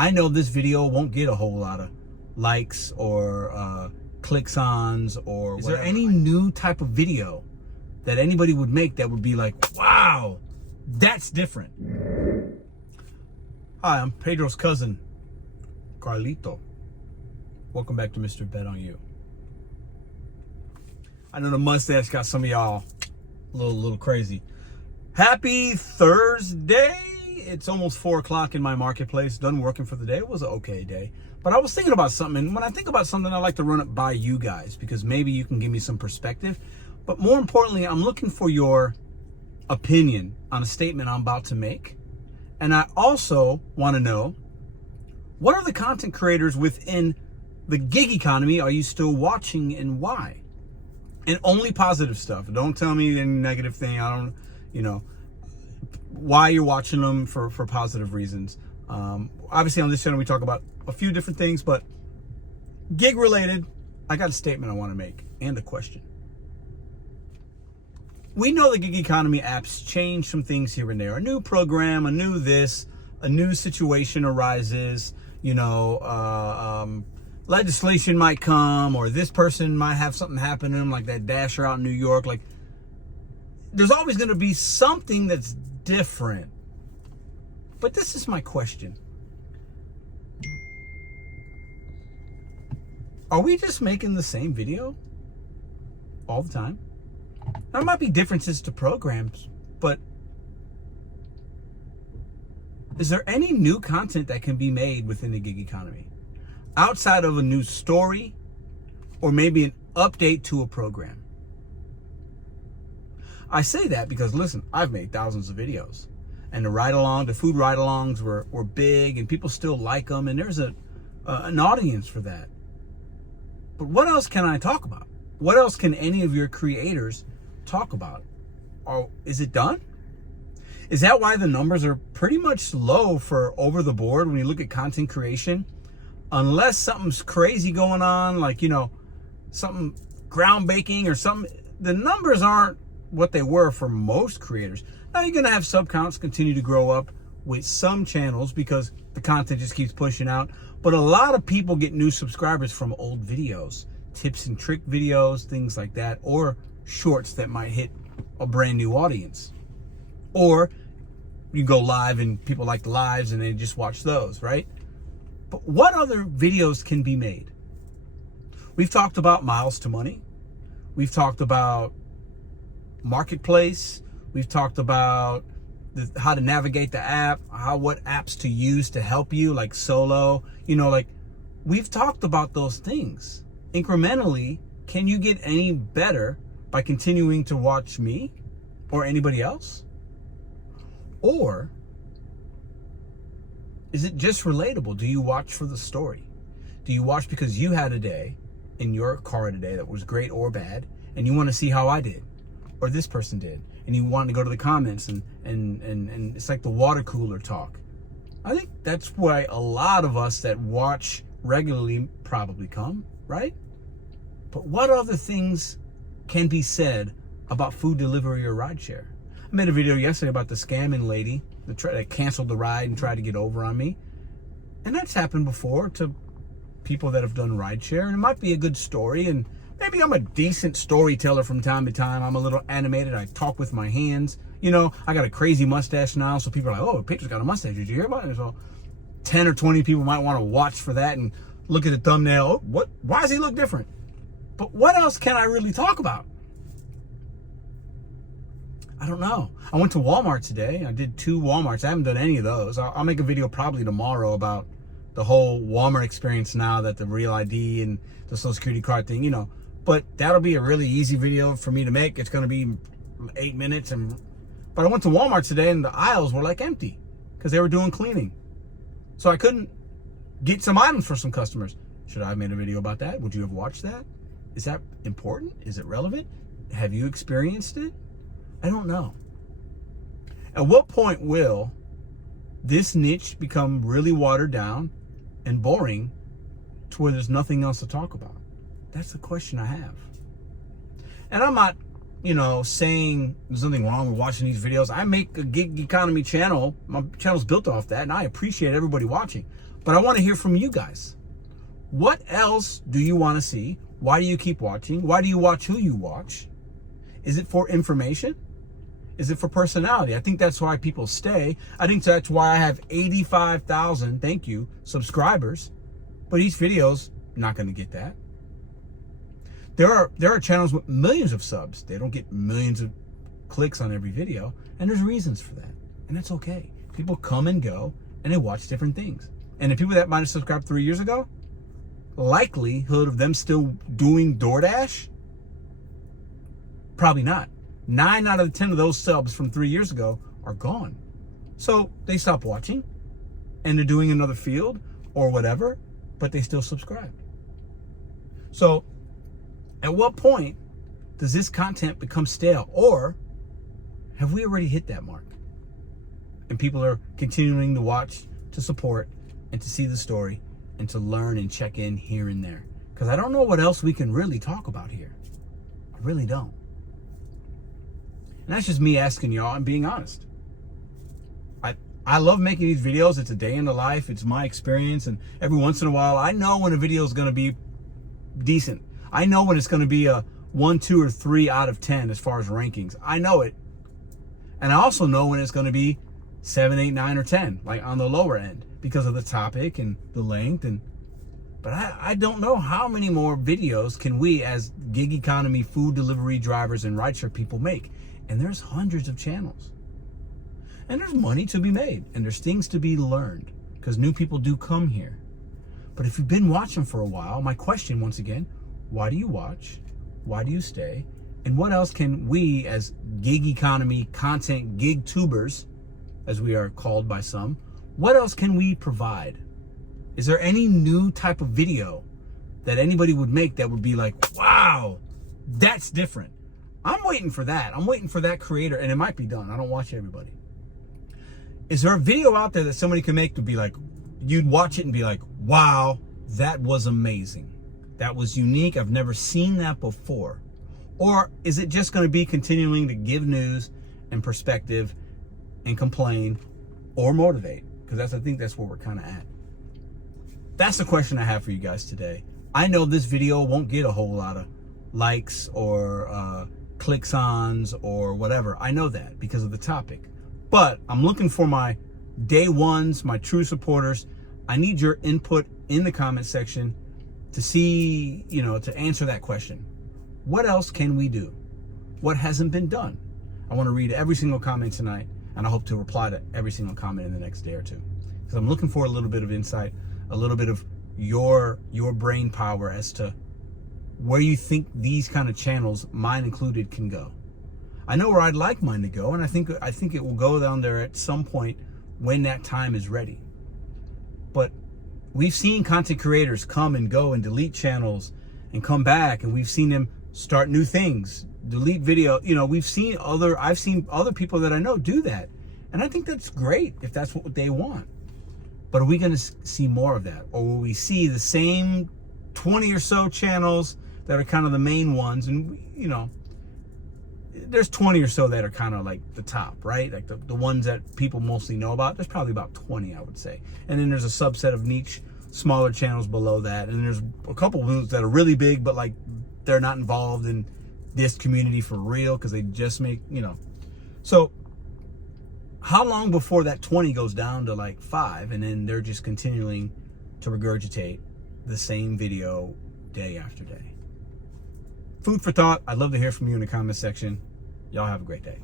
I know this video won't get a whole lot of likes or clicks-ons or whatever. Is there any new type of video that anybody would make that would be like, wow, that's different? Hi, I'm Pedro's cousin, Carlito. Welcome back to Mr.BetonYou. I know the mustache got some of y'all a little crazy. Happy Thursday. It's almost 4 o'clock in my marketplace. Done working for the day. It was an okay day. But I was thinking about something. And when I think about something, I like to run it by you guys because maybe you can give me some perspective. But more importantly, I'm looking for your opinion on a statement I'm about to make. And I also want to know, what are the content creators within the gig economy are you still watching and why? And only positive stuff. Don't tell me any negative thing. I don't, why you're watching them for positive reasons. Obviously on this channel we talk about a few different things, but gig related, I got a statement I want to make and a question. We know the gig economy apps change some things here and there. A new program, a new this, a new situation arises, legislation might come, or this person might have something happen to them, like that dasher out in New York. Like, there's always going to be something that's different. But this is my question. Are we just making the same video all the time? There might be differences to programs, but is there any new content that can be made within the gig economy? Outside of a new story or maybe an update to a program. I say that because, listen, I've made thousands of videos and the food ride-alongs were big and people still like them, and there's an audience for that. But what else can I talk about? What else can any of your creators talk about? Or is it done? Is that why the numbers are pretty much low for over the board when you look at content creation? Unless something's crazy going on, like, something groundbreaking or something, the numbers aren't what they were for most creators. Now you're going to have sub counts continue to grow up with some channels because the content just keeps pushing out. But a lot of people get new subscribers from old videos, tips and trick videos, things like that, or shorts that might hit a brand new audience. Or you go live and people like the lives and they just watch those, right? But what other videos can be made? We've talked about miles to money. We've talked about marketplace. We've talked about how to navigate the app, what apps to use to help you, like Solo. We've talked about those things. Incrementally, can you get any better by continuing to watch me or anybody else? Or is it just relatable? Do you watch for the story? Do you watch because you had a day in your car today that was great or bad, and you want to see how I did or this person did, and you want to go to the comments and it's like the water cooler talk? I think that's why a lot of us that watch regularly probably come, right? But what other things can be said about food delivery or rideshare? I made a video yesterday about the scamming lady that canceled the ride and tried to get over on me. And that's happened before to people that have done rideshare. And it might be a good story. And maybe I'm a decent storyteller from time to time. I'm a little animated. I talk with my hands. I got a crazy mustache now. So people are like, oh, Pedro's got a mustache. Did you hear about it? So 10 or 20 people might want to watch for that and look at the thumbnail. Oh, why does he look different? But what else can I really talk about? I don't know. I went to Walmart today. I did 2 Walmarts. I haven't done any of those. I'll make a video probably tomorrow about the whole Walmart experience now that the Real ID and the Social Security card thing, But that'll be a really easy video for me to make. It's going to be 8 minutes. But I went to Walmart today and the aisles were like empty because they were doing cleaning. So I couldn't get some items for some customers. Should I have made a video about that? Would you have watched that? Is that important? Is it relevant? Have you experienced it? I don't know. At what point will this niche become really watered down and boring to where there's nothing else to talk about? That's the question I have. And I'm not, saying there's nothing wrong with watching these videos. I make a gig economy channel. My channel's built off that, and I appreciate everybody watching. But I want to hear from you guys. What else do you want to see? Why do you keep watching? Why do you watch who you watch? Is it for information? Is it for personality? I think that's why people stay. I think that's why I have 85,000, thank you, subscribers. But each video's not going to get that. There are channels with millions of subs. They don't get millions of clicks on every video. And there's reasons for that. And that's okay. People come and go and they watch different things. And the people that might have subscribed 3 years ago, likelihood of them still doing DoorDash? Probably not. 9 out of 10 of those subs from 3 years ago are gone. So they stop watching and they're doing another field or whatever, but they still subscribe. So at what point does this content become stale? Or have we already hit that mark? And people are continuing to watch, to support, and to see the story, and to learn and check in here and there. Because I don't know what else we can really talk about here. I really don't. And that's just me asking y'all and being honest. I love making these videos. It's a day in the life. It's my experience. And every once in a while, I know when a video is going to be decent. I know when it's going to be a 1, 2, or 3 out of 10 as far as rankings. I know it. And I also know when it's going to be 7, 8, 9, or 10, like on the lower end, because of the topic and the length. But I don't know how many more videos can we as gig economy food delivery drivers and rideshare people make. And there's hundreds of channels. And there's money to be made. And there's things to be learned. Because new people do come here. But if you've been watching for a while, my question once again, why do you watch? Why do you stay? And what else can we as gig economy content gig tubers, as we are called by some, what else can we provide? Is there any new type of video that anybody would make that would be like, wow, that's different? I'm waiting for that. I'm waiting for that creator, and it might be done. I don't watch everybody. Is there a video out there that somebody can make to be like, you'd watch it and be like, wow, that was amazing. That was unique. I've never seen that before. Or is it just going to be continuing to give news and perspective and complain or motivate? Because I think that's where we're kind of at. That's the question I have for you guys today. I know this video won't get a whole lot of likes or clicks-ons or whatever. I know that because of the topic. But I'm looking for my day ones, my true supporters. I need your input in the comment section to see, to answer that question. What else can we do? What hasn't been done? I want to read every single comment tonight, and I hope to reply to every single comment in the next day or two. Because I'm looking for a little bit of insight, a little bit of your brain power as to where you think these kind of channels, mine included, can go. I know where I'd like mine to go, and I think it will go down there at some point when that time is ready. But we've seen content creators come and go and delete channels and come back, and we've seen them start new things, delete video. I've seen other people that I know do that. And I think that's great if that's what they want. But are we going to see more of that? Or will we see the same 20 or so channels that are kind of the main ones? And, there's 20 or so that are kind of like the top, right? Like the ones that people mostly know about. There's probably about 20, I would say. And then there's a subset of niche, smaller channels below that. And there's a couple of ones that are really big, but like they're not involved in this community for real because they just make, So how long before that 20 goes down to like 5 and then they're just continuing to regurgitate the same video day after day? Food for thought. I'd love to hear from you in the comment section. Y'all have a great day.